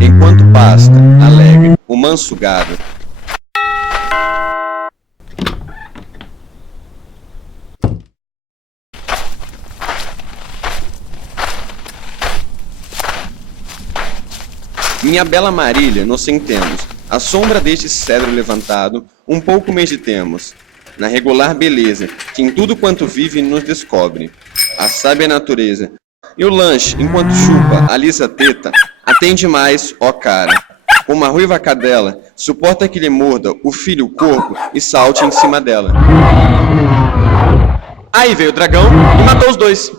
enquanto pasta, alegre, o manso gado. Minha bela Marília, nos sentemos, à sombra deste cedro levantado, um pouco meditemos, na regular beleza, que em tudo quanto vive nos descobre, a sábia natureza. E o lanche, enquanto chupa, alisa a teta, atende mais, ó cara. Uma ruiva cadela, suporta que lhe morda o filho o corpo e salte em cima dela. Aí veio o dragão e matou os dois.